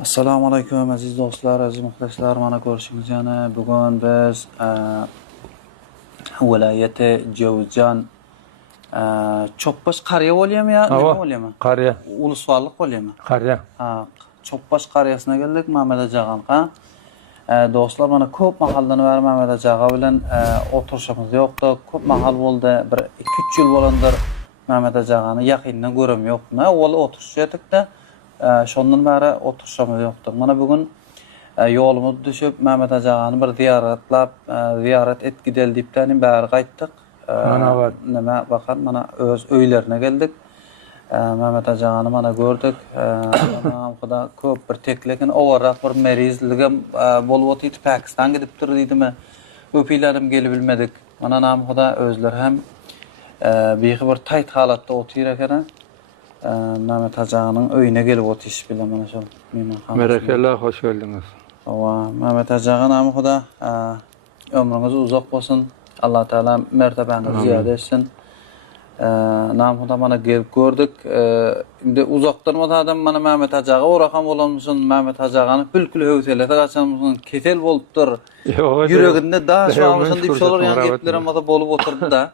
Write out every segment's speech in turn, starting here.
Assalomu alaykum aziz do'stlar, aziz muxlislar. Mana ko'rishingiz yana bugun biz viloyati Jovzjon Choppash qariya bo'lyapmi yo nima bo'lyapmi? Qariya. Ulusvalliq bo'lyapmi? Qariya. Ha, Choppash qariyasına keldik Mehmet Acağanqa. Do'stlar mana ko'p mahaldan beri Mehmet Acağa bilan o'tirishimiz yo'qdi. Ko'p mahal bo'ldi. Bir 2-3 yil bo'landir Mehmet Acağani yaqindan ko'ram yo'qmi? Ol o'tirishdik-da. Şondan beri oturuşamız yoktu. Mana bugün yolumuz düşüp Mehmet Acağanı bir ziyaret et gidel deyipten beri qayttık. Mana var. Nima bakın mana öz öylerine geldik. Mehmet Acağanı mana gördük. Mana köp bir teklekin ovarak bir merizligim bolup otuydu. Pakistan gidip durdu mi? Öpeylerim gelip bilmedik. Mana nam kuda özler hem bir tayt halatta otuyur ekene. Mehmet Acağanın öyüne gelip otiş bile mana şu mehmanxona. Merekeler hoş geldiniz. Mehmet Acağa namı Xuda ömrünüz uzak olsun. Allah Teala mertebenizi ziyade etsin. Namı Xuda mana gelip gördük. Indi uzaktan adam mana Mehmet Acağa o rakam olanmışsın. Mehmet Acağanı pülkülü hövselete kaçanmışsın. Ketel bolupdur. Yüreğinde daha şu anmışsın deyip şolar yan geplerim o da bolup oturdu da.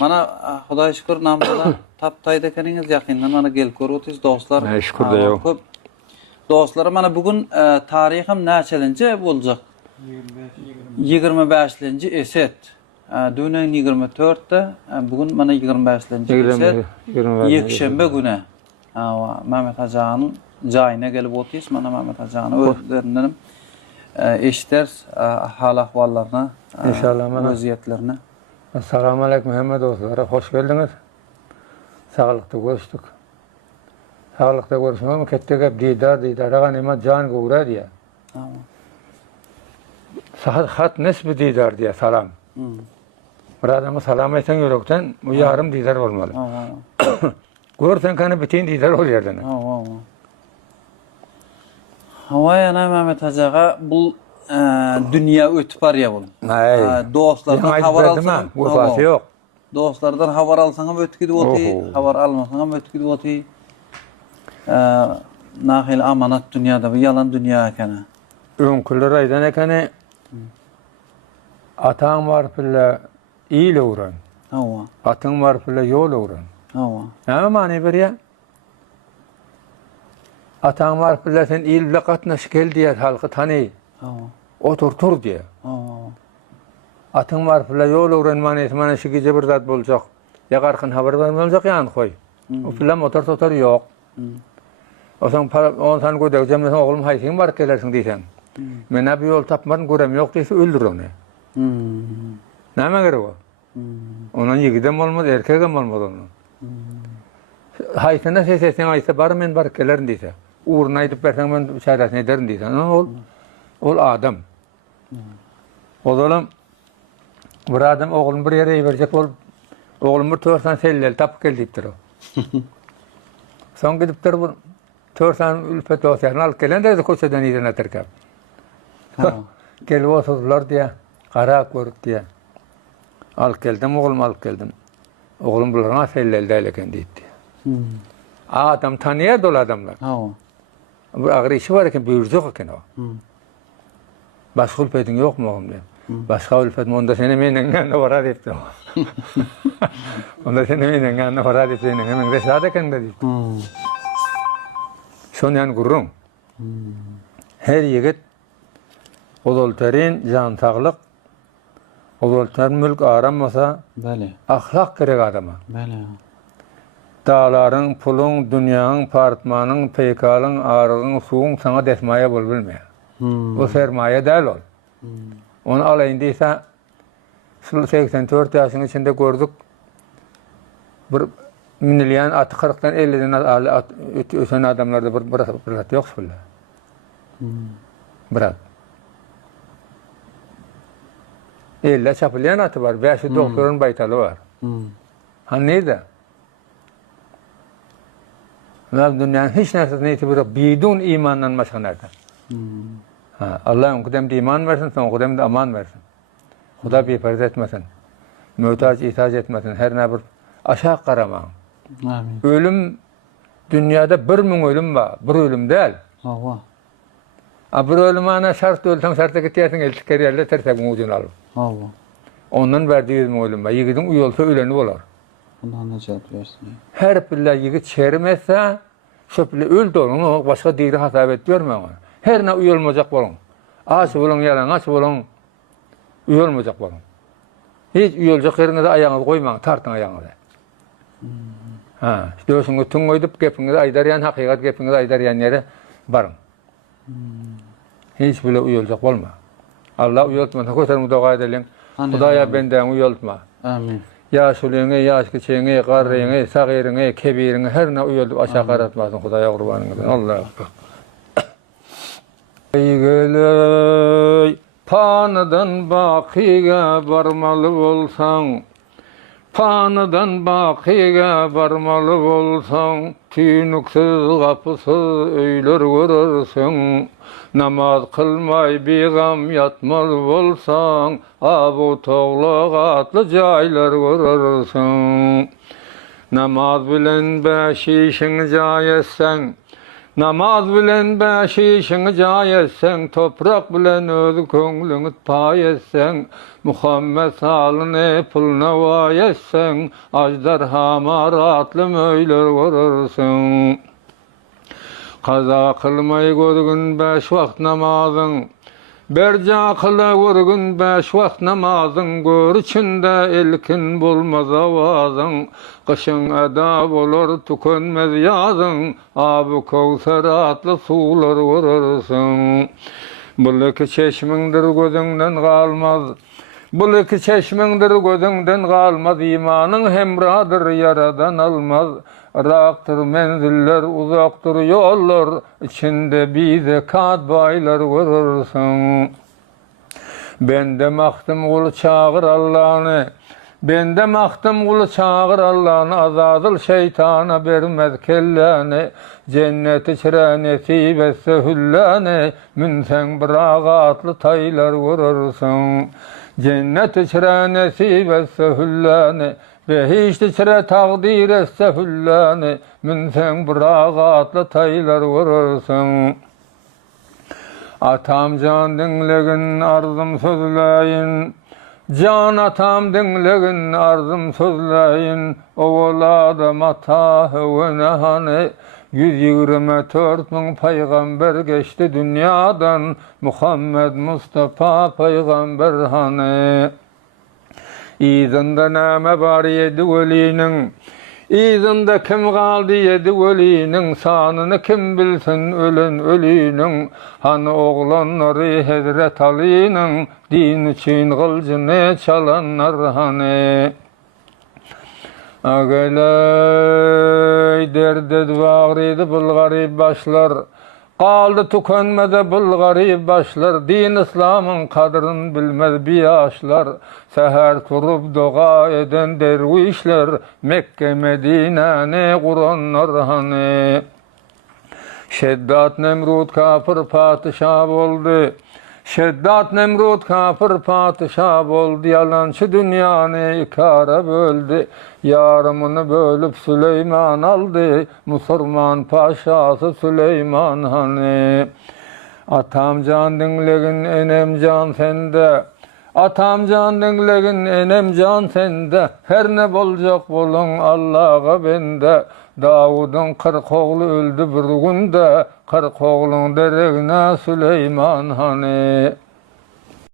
Mana Xuda şükür namı Xuda taptaydı ekeniniz yakından mana gelip görüyoruz dostlar. Şükür de yok. Dostlar mana bugün tarihim neçelinci olacak? 25-linci eset. Dünün 24'te bugün mana 25-linci eset. Yekşembe günü. Mehmet Acağanın jayına gelip oturuyoruz. Mana Mehmet Acağanı özlerinden eşiters hal ahvallarına, vaziyetlerine. Assalamu alaikum Muhammed dostlara hoş geldiniz. Sağlıkta görüştük. Sağlıkta görüşmek ama kettik hep didara nimet can gura diye. Sahat hat nesbi didar diye salam. Bir adamı salam etsen yürekten bu yarım didar olmalı. Görsen kanı bütün didar oluyordu. Havaya Mehmet Acağa bu dünya ötüp var ya bunun. Dostlardan haber alsan, vefası yok. Dostlardan haber alsan ötü gidip otuy, haber almasan ötü gidip otuy. Nahil amanat dünyada bu yalan dünya ekene. Önküller aydan ekene atan var pille iyile uğran. Atın var pille yol uğran. Ne mani bir ya? Atan var pille sen iyil bile katnaş gel diye halkı tanı. Otur diye. Atın var pille yol uğran mani şikice bir zat bulacak. Ya karkın haber vermeyecek yan koy. O pille motor yok. O zaman on sen gördük mesela oğlum haysin var kelersin diysen. Men bir yol tapmadan görem yok deyse öldür onu. Neme gerek o? Onun yigidem olmaz, erkeğim olmaz onun. Haysına sesin aysa bar men bar kelerin deyse. Uğruna edip versen ben çaresini ederim deysen. Ol adam. O zaman bir adam oğlum bir yere verecek oğlum bir törsen sellel tap gel deyiptir o. Son gidip dur törsen ülfet dosyasını alıp gelen de koşadan izin atarkap. Gel oturdular diye, kara görüp diye. Alıp geldim, oğlum alıp geldim. Oğlum bunlarına sellel deyleken deyip diye. Adam tanıya dolu adamlar. Bu ağır işi var iken buyuracak iken o. Başka ülfetin yok mu oğlum diye. Başka ülfetin onda seni meynen yanına vara deyip de. Onda seni meynen yanına vara deyip de hemen de sağdayken de deyip. Şonu yan gurrun. Her yigit odolterin can sağlık, odolterin mülk aranmasa ahlak gerek adama. Dağların, pulun, dünyanın, partmanın, peykalın, ağrığın, suğun sana desmaya bol bilmeye. Bu sermaye değil ol. Onu alayındıysa 84 yaşın içinde gördük. Bir milyon atı 40'dan 50'den öten adamlarda bir at yok sıfırla. Bir at. 50 çapılayan atı var. 5 doktorun baytalı var. Nerede? Dünyanın hiç nersesine itibarı bidun imandan başka nerede? Allah'ın kudemde iman versin, son kudemde aman versin. Xuda bir farz etmesin. Mühtaç ihtaç etmesin. Her ne bir aşağı karama. Ölüm dünyada 1000 ölüm var. Bir ölüm değil. Bir ölümana şart ölsen şarta gitýärsiň elçik gerýärler tersegiň ucun alyp. Allah. Ondan berdiýiz ölüme. Ýigidiň uyalsa öleni bolar. Bundan necat versin. Her billa yigit çerimese şöple öldü onu başka diri hasap etmiyor. Her ne uyulmayacak bolun. Aç bolun yalan aç bolun. Uyulmayacak bolun. Hiç uyulacak yerine de ayağınızı koymayın. Tartın ayağınızı. Ha, işte özüňi tüň oýdup gepiňizi aýdarýan hakykat gepiňizi aýdarýan ýere barın. Hiç bile uyulacak bolma. Allah uyultmasa kötermi doga edelim. Hudaýa benden uyultma. Amin. Yaşulyňy, ýaş kiçiňi, garryňy, sagyryňy, kebiriňi her ne uyuldup aşağı garatmasyn Hudaýa gurbanyňyz. Allah. Eýgeley, panydan bakyga barmaly bolsaň, panydan bakyga barmaly bolsaň, tüýnüksiz gapysyz öýler görersiň. Namaz kılmay biğam yatmalı bolsaň, abu toğlaq atly jaýlar görersiň. Namaz bilen beş işiňi jaý etseň, namaz bilen beş işiňi jaý etseň, toprak bilen öz köňlüňi pay etseň, Muhammed salyny pulna way etseň, ajdar hamaratly möýler görersiň. Kaza kılmay görgün beş vakt namazın, berca kıla görgün beş vakt namazın, gör içinde elkin bolmaz avazın, kışın eda bolur tükenmez yazın, abu kevser atlı sular görersin. Bu iki çeşmindir gözünden kalmaz, bu iki çeşmindir gözünden kalmaz, imanın hemradır yaradan almaz. Raktır menziller, uzaktır yollar, içinde bize kat baylar görürsün. Bende maktım kulu çağır Allah'ını, bende maktım kulu çağır Allah'ını, azadıl şeytana vermez kellani, cennet içre nesip etse hüllani, münsen bırakatlı taylar görürsün. Cennet içre nesip etse hüllani, ve hiç içre takdir etse hüllani, münsen bırakatlı taylar görürsün. Atam can dinlegin arzım sözleyin, can atam dinlegin arzım sözleyin, oğuladım atahı ve nehani, 124 bin peygamber geçti dünyadan, Muhammed Mustafa peygamber hani. İzinde näme bar yedi welinin, izinde kim kaldı yedi welinin, sanını kim bilsin ölen ölünün, hani oğlanları Hazret Ali'nin, din için kılıcını çalanlar hani. Ageley derde bağrıydı bul garip başlar, kaldı tükenmede bul garip başlar, din İslam'ın kadrını bilmez biyaşlar, seher turup dua eden dervişler, Mekke Medine'ni kuranlar hani. Şeddat Nemrut kafir padişah oldu, Şeddat Nemrut kafir padişah oldu, yalançı dünyanı ikara böldü, yarımını bölüp Süleyman aldı, Musulman paşası Süleyman hani. Atam can dinlegin enem can sende, atam can dinlegin enem can sende, her ne bolacak bolun Allah'a bende. Davud'un 40 oğlu öldü bir günde, 40 oğlun deregine Süleyman hani.